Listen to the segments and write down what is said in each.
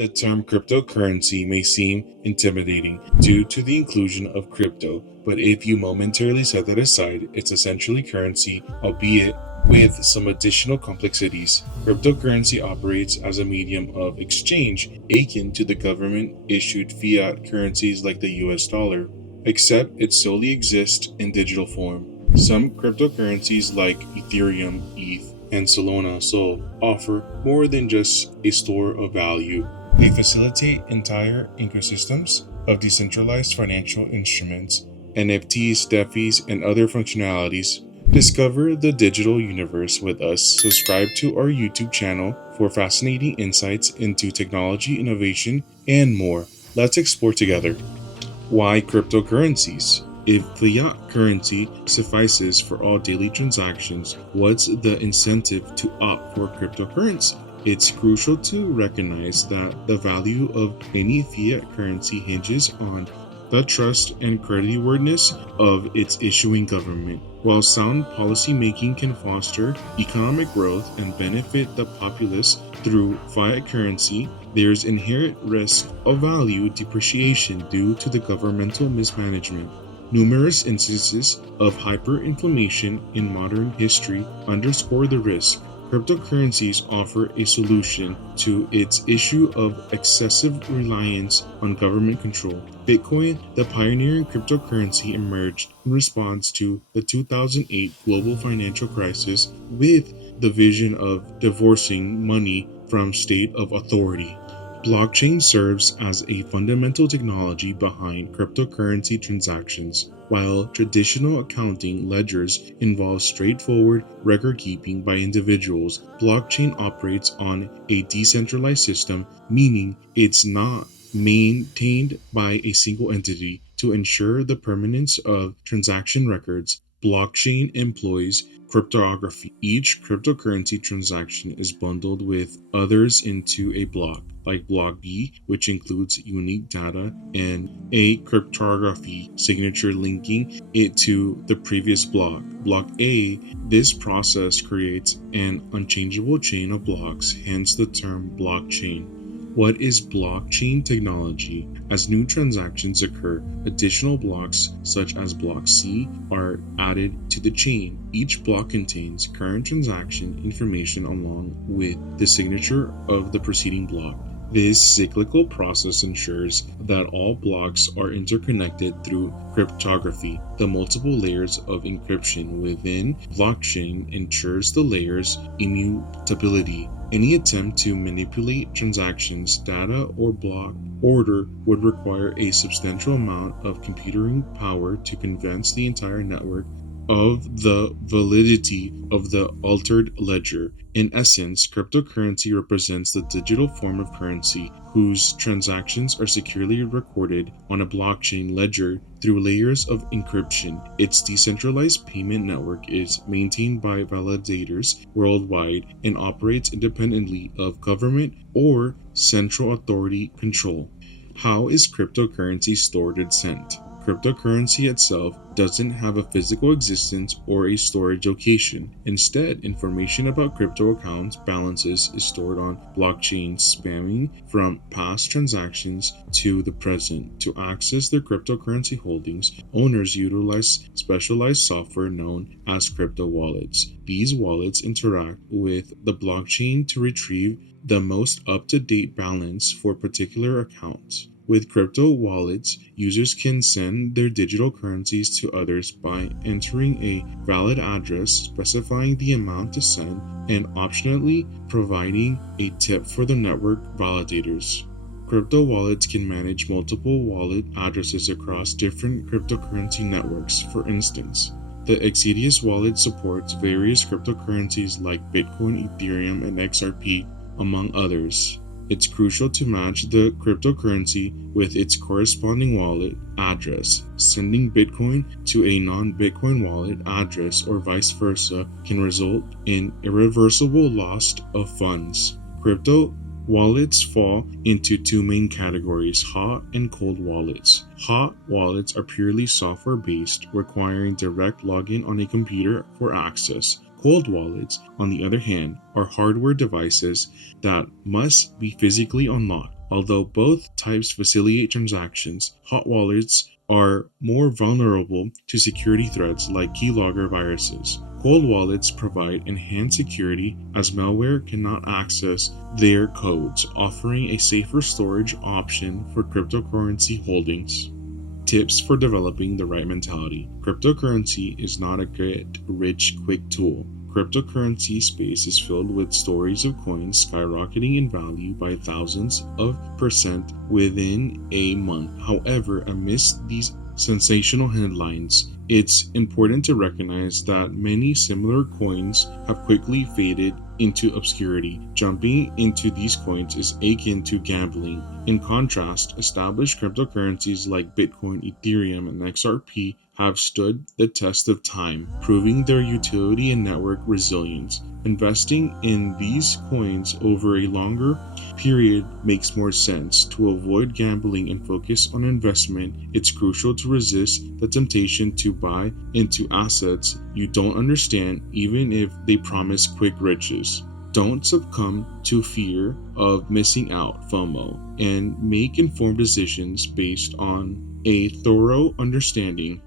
The term cryptocurrency may seem intimidating due to the inclusion of crypto, but if you momentarily set that aside, it's essentially currency, albeit with some additional complexities. Cryptocurrency operates as a medium of exchange akin to the government issued fiat currencies like the US dollar, except it solely exists in digital form. Some cryptocurrencies like Ethereum, ETH, and Solana Sol offer more than just a store of value. They facilitate entire ecosystems of decentralized financial instruments, NFTs, DeFis, and other functionalities. Discover the digital universe with us. Subscribe to our YouTube channel for fascinating insights into technology, innovation, and more. Let's explore together. Why cryptocurrencies? If fiat currency suffices for all daily transactions, what's the incentive to opt for cryptocurrency? It's crucial to recognize that the value of any fiat currency hinges on the trust and creditworthiness of its issuing government. While sound policymaking can foster economic growth and benefit the populace through fiat currency, there's inherent risk of value depreciation due to the governmental mismanagement. Numerous instances of hyperinflation in modern history underscore the risk. Cryptocurrencies offer a solution to its issue of excessive reliance on government control. Bitcoin, the pioneering cryptocurrency, emerged in response to the 2008 global financial crisis with the vision of divorcing money from state of authority. Blockchain serves as a fundamental technology behind cryptocurrency transactions. While traditional accounting ledgers involve straightforward record keeping by individuals, blockchain operates on a decentralized system, meaning it's not maintained by a single entity. To ensure the permanence of transaction records, blockchain employs cryptography. Each cryptocurrency transaction is bundled with others into a block, like block B, which includes unique data and a cryptography signature linking it to the previous block. Block A, this process creates an unchangeable chain of blocks, hence the term blockchain. What is blockchain technology? As new transactions occur, additional blocks, such as block C, are added to the chain. Each block contains current transaction information along with the signature of the preceding block. This cyclical process ensures that all blocks are interconnected through cryptography. The multiple layers of encryption within blockchain ensures the layer's immutability. Any attempt to manipulate transactions, data, or block order would require a substantial amount of computing power to convince the entire network of the validity of the altered ledger. In essence, cryptocurrency represents the digital form of currency whose transactions are securely recorded on a blockchain ledger through layers of encryption. Its decentralized payment network is maintained by validators worldwide and operates independently of government or central authority control. How is cryptocurrency stored and sent? Cryptocurrency itself doesn't have a physical existence or a storage location. Instead, information about crypto accounts balances is stored on blockchains spanning from past transactions to the present. To access their cryptocurrency holdings, owners utilize specialized software known as crypto wallets. These wallets interact with the blockchain to retrieve the most up-to-date balance for particular accounts. With crypto wallets, users can send their digital currencies to others by entering a valid address, specifying the amount to send, and optionally providing a tip for the network validators. Crypto wallets can manage multiple wallet addresses across different cryptocurrency networks. For instance, the Exodus wallet supports various cryptocurrencies like Bitcoin, Ethereum, and XRP, among others. It's crucial to match the cryptocurrency with its corresponding wallet address. Sending Bitcoin to a non-Bitcoin wallet address or vice versa can result in irreversible loss of funds. Crypto wallets fall into two main categories: hot and cold wallets. Hot wallets are purely software-based, requiring direct login on a computer for access. Cold wallets, on the other hand, are hardware devices that must be physically unlocked. Although both types facilitate transactions, hot wallets are more vulnerable to security threats like keylogger viruses. Cold wallets provide enhanced security as malware cannot access their codes, offering a safer storage option for cryptocurrency holdings. Tips for developing the right mentality. Cryptocurrency is not a get rich quick tool. Cryptocurrency space is filled with stories of coins skyrocketing in value by thousands of percent within a month. However, amidst these sensational headlines, it's important to recognize that many similar coins have quickly faded into obscurity. Jumping into these coins is akin to gambling. In contrast, established cryptocurrencies like Bitcoin, Ethereum, and XRP have stood the test of time, proving their utility and network resilience. Investing in these coins over a longer period makes more sense. To avoid gambling and focus on investment, it's crucial to resist the temptation to buy into assets you don't understand, even if they promise quick riches. Don't succumb to fear of missing out, FOMO, and make informed decisions based on a thorough understanding.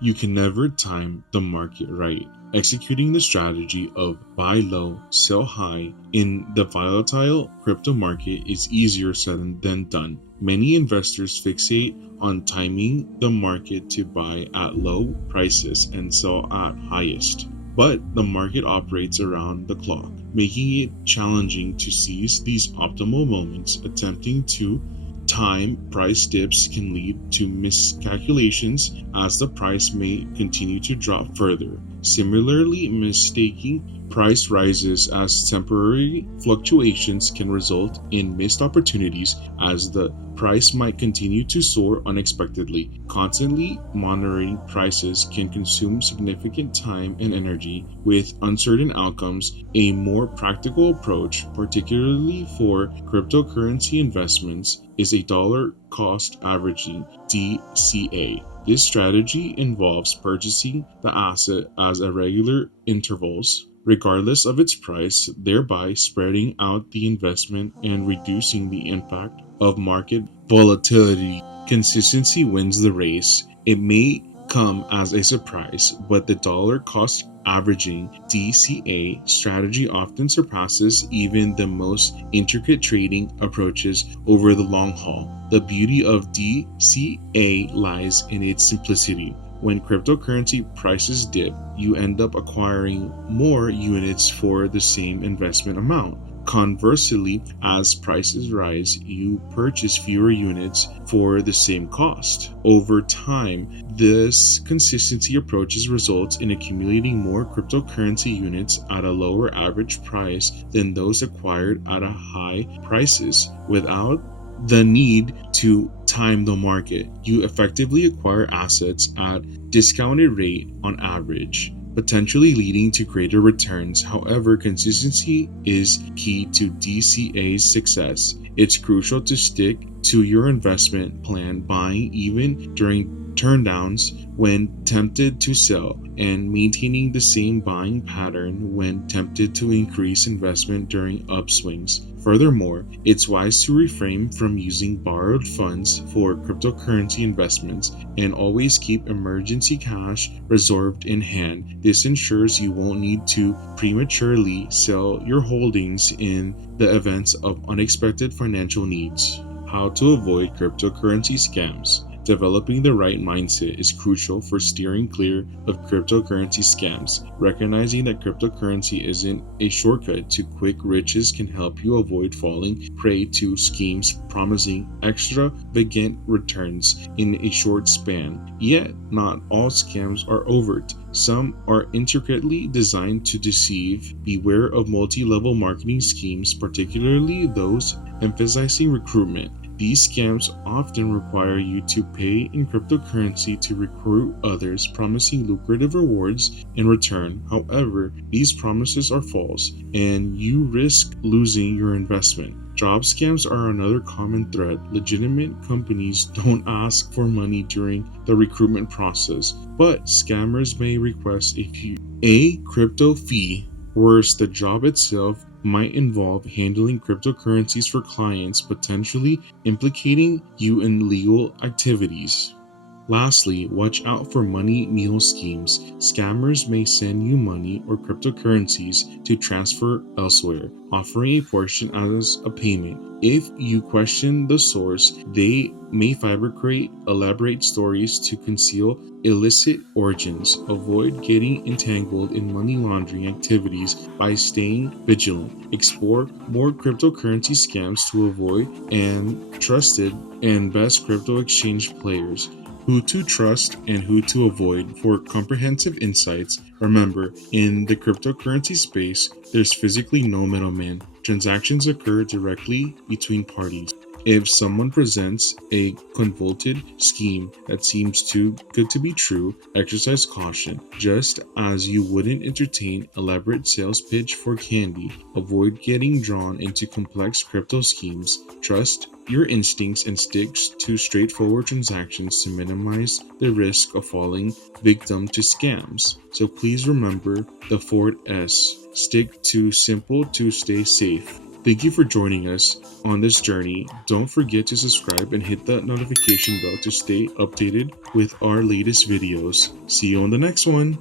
You can never time the market right. Executing the strategy of buy low, sell high in the volatile crypto market is easier said than done. Many investors fixate on timing the market to buy at low prices and sell at highest. But the market operates around the clock, making it challenging to seize these optimal moments. Attempting to time price dips can lead to miscalculations as the price may continue to drop further. Similarly, mistaking price rises as temporary fluctuations can result in missed opportunities as the price might continue to soar unexpectedly. Constantly monitoring prices can consume significant time and energy with uncertain outcomes. A more practical approach, particularly for cryptocurrency investments, is a dollar cost averaging DCA. This strategy involves purchasing the asset as irregular intervals, regardless of its price, thereby spreading out the investment and reducing the impact of market volatility. Consistency wins the race. It may come as a surprise, but the dollar cost averaging DCA strategy often surpasses even the most intricate trading approaches over the long haul. The beauty of DCA lies in its simplicity. When cryptocurrency prices dip, you end up acquiring more units for the same investment amount. Conversely, as prices rise, you purchase fewer units for the same cost. Over time, this consistency approach results in accumulating more cryptocurrency units at a lower average price than those acquired at a high prices without the need to time the market. You effectively acquire assets at discounted rate on average, potentially leading to greater returns. However, consistency is key to DCA's success. It's crucial to stick to your investment plan, buying even during turndowns when tempted to sell, and maintaining the same buying pattern when tempted to increase investment during upswings. Furthermore, it's wise to refrain from using borrowed funds for cryptocurrency investments and always keep emergency cash reserved in hand. This ensures you won't need to prematurely sell your holdings in the events of unexpected financial needs. How to avoid cryptocurrency scams. Developing the right mindset is crucial for steering clear of cryptocurrency scams. Recognizing that cryptocurrency isn't a shortcut to quick riches can help you avoid falling prey to schemes promising extravagant returns in a short span. Yet, not all scams are overt. Some are intricately designed to deceive. Beware of multi-level marketing schemes, particularly those emphasizing recruitment. These scams often require you to pay in cryptocurrency to recruit others, promising lucrative rewards in return. However, these promises are false, and you risk losing your investment. Job scams are another common threat. Legitimate companies don't ask for money during the recruitment process, but scammers may request a crypto fee. Worse, the job itself might involve handling cryptocurrencies for clients, potentially implicating you in legal activities. Lastly, watch out for money mule schemes. Scammers may send you money or cryptocurrencies to transfer elsewhere, offering a portion as a payment. If you question the source, they may fabricate elaborate stories to conceal illicit origins. Avoid getting entangled in money laundering activities by staying vigilant. Explore more cryptocurrency scams to avoid and trusted and best crypto exchange players. Who to trust and who to avoid. For comprehensive insights, remember, in the cryptocurrency space, there's physically no middleman. Transactions occur directly between parties. If someone presents a convoluted scheme that seems too good to be true, exercise caution. Just as you wouldn't entertain elaborate sales pitch for candy, avoid getting drawn into complex crypto schemes. Trust your instincts and stick to straightforward transactions to minimize the risk of falling victim to scams. So please remember the 4S. Stick to simple to stay safe. Thank you for joining us on this journey. Don't forget to subscribe and hit that notification bell to stay updated with our latest videos. See you on the next one.